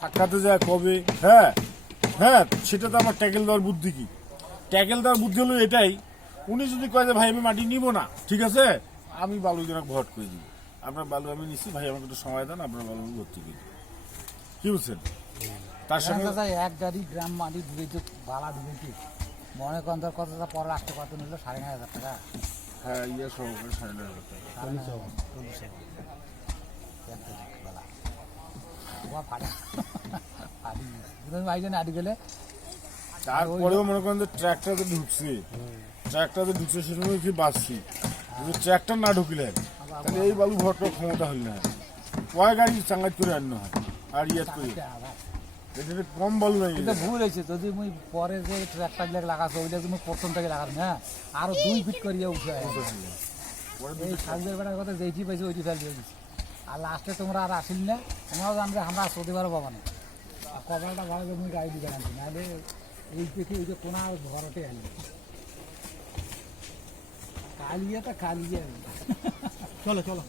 সাক্ষাতে যায় কবে, হ্যাঁ হ্যাঁ, সেটা তো আমার ট্যাকেল দেওয়ার বুদ্ধি। কি ট্যাকেল দেওয়ার বুদ্ধি হলো এটাই, উনি যদি কয় যে ভাই আমি মাটি নিব না, ঠিক আছে, আমি বালু জনক ভরাট করে দিব, আপনার বালু আমি নিচ্ছি, ভাই আমাকে একটু সময় দেন, আপনার বালু আমি ভর্তি করি, কি বুঝছেন? তার সঙ্গে এক গাড়ি গ্রাম মাটি ঢুকেছে, বালা ঢুকেছে, মনে করেন তোর কতটা পরে আসতে কত নিল 9,500 টাকা। হ্যাঁ, ইয়ে সহকারে 9,500 টাকা। তারপরেও মনে করেন যে ট্র্যাক্টরে ঢুকছে, সেসময় কি বাঁচছি, যদি ট্র্যাক্টর না ঢুকলে তাহলে এই বালু ভরাট ক্ষমতা হল না, কয় গাড়ি চাঙ্গাই করে আনতে হয়, আর ইয়াদ করে এটা কম বালু নাই। এটা ভুল হয়েছে, যদি মুই পরে যে ট্র্যাক্টর লাগাছো ওইটা তুমি প্রথম থেকে লাগানো, হ্যাঁ আরো 2 ফিট করিয়ে উঠে এই সাজের বেটার কথা যেইটি পাইছে ওইটি ফেল দিয়ে দিচ্ছি। আর লাস্টে তোমরা আর আসিল না, তোমরাও জানবে আমরা চলতে পারো পাবা না, কপালটা ভালো করে মুই গাড়ি দিতে আনছি, নাহলে এই থেকে ওই যে কোনা ঘরতে আনবে কালিয়ে তো কালিয়ে। চলো চলো,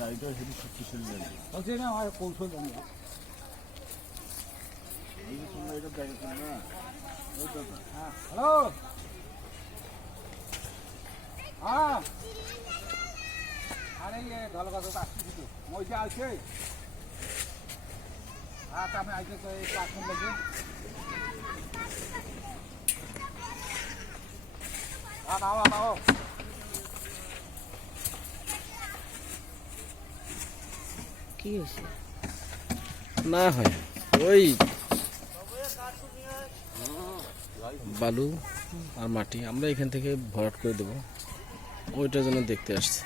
গাড়িটা হেঁটে শক্তিশালী গাড়ি, বলছি না আমার কৌশল জানি। হ্যালো, হ্যাঁ আরে ঢল কথা তো আসছি, কিন্তু মইটা আছে, হ্যাঁ আমি আইতে তো এই 5 মিনিট লাগে, হ্যাঁ নাও নাও। কি হয়েছে না হয় ওই বালু আর মাটি আমরা এখান থেকে ভরাট করে দেবো, ওইটার জন্য দেখতে আসছে।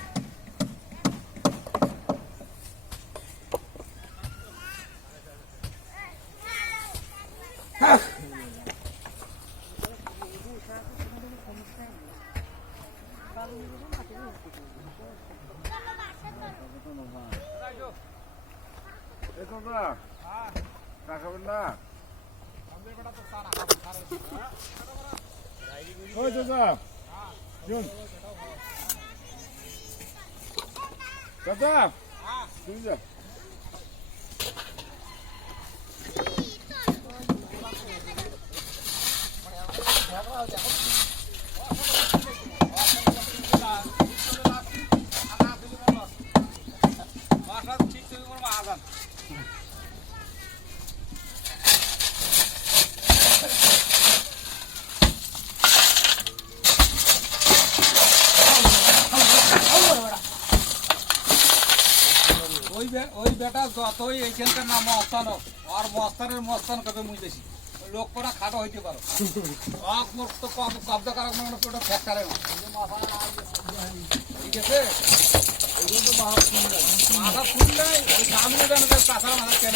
ওই বেটা যতই এইখানকার নাম মস্তান হোক, আর মস্তানের মস্তান কবে মুই বেশি লোক করা খাটো হইতে পারো, তো কব্জা করার মনে ওটা ফ্যাক্টরে না, ঠিক আছে? মাথা খুললে ওই সামনে জানো তাছাড়া মাথা কেন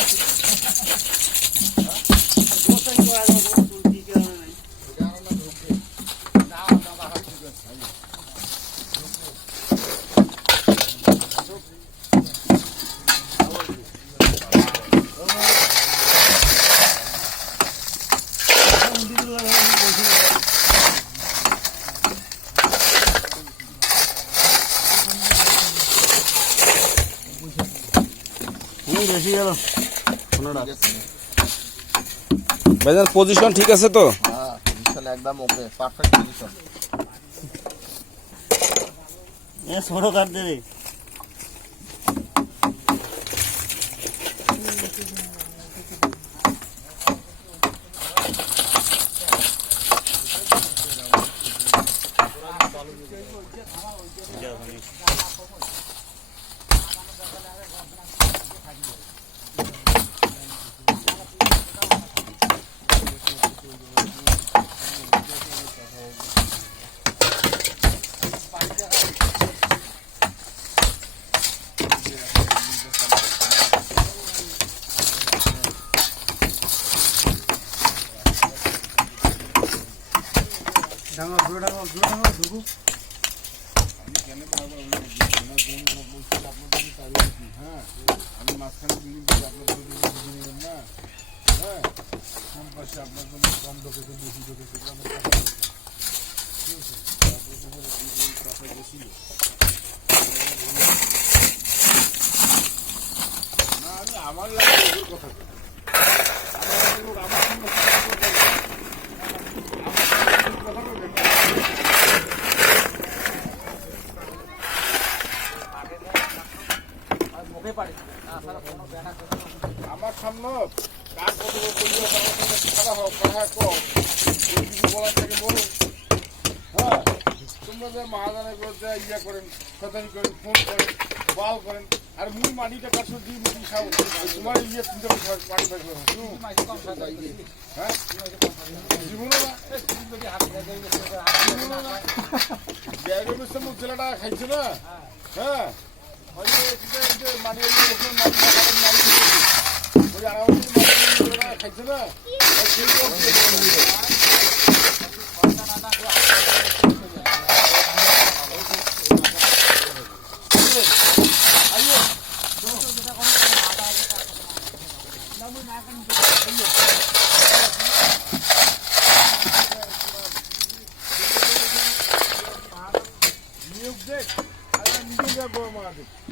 ভাইজান পজিশন ঠিক আছে তো? হ্যাঁ পজিশন একদম ওকে, পারফেক্ট পজিশন। এ ছোট কাট দে রে। আমি মাঝখানে আপনার না, হ্যাঁ কোন পাশে আপনার জন্য কম ঢোকেছে বেশি ঢোকেছে না, আমি আমার লাগে কথা। লোক কার কত বড় পরিবার খাওয়া হোক খাওয়া কম কিছু বলার থেকে বলুন। হ্যাঁ তোমরা যে মহাদানে করতে ইয়া করেন কথানি করেন ফোন করেন বাল করেন আর মুই মাটিটা কাছে দিয়ে মুড়ি খাও তোমার ইয়ে চিন্তা করে পানি থাকবে হ্যাঁ জীবনে না ব্যাগের মিশে মুখ জেলাটা খাইছে না হ্যাঁ ওই যে মাটি ওই আড়াই খাইছে না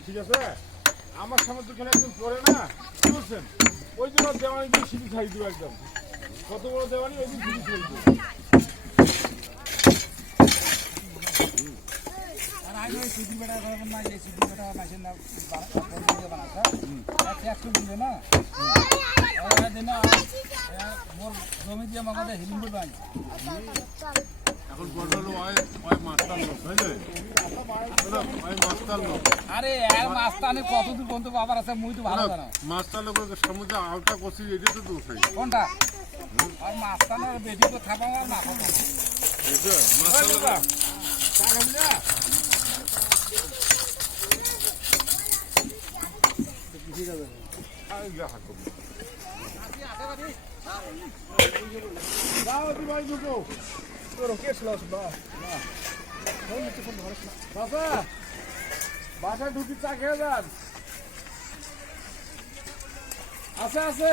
ঠিক আছে আমার সামনে তো একজন পড়ে না বুঝছেন ওই জন্য দেওয়ানি দিয়ে সিঁড়ি ছাড়ি দিব একদম কত বড় দেওয়ানি ওই দিন সিঁড়ি ছাড়ি দিব আর আগে ওই সিদ্ধি বেটা যখন না যে সিদ্ধি বেটা মাসের না বানাচ্ছে একটু দিলে না দিন মোর জমি দিয়ে আমাকে হিলিং বোর্ড বানিয়েছে এখন বড় হলো ওই মাস্টার লোক বুঝলে ওই মাস্টার লোক আরে এর মাস্তানে কতদূর পর্যন্ত বাবার আছে মুই তো ভালো জানো মাস্টার লোকের সমুদ্রে আলটা করছি এটা তো দোষ হয় কোনটা আর মাস্তানের বেটি তো থাপাও আর না থাপাও মাস্টার লোক বাসায় ঢুকি চা খেয়ে যান আছে আছে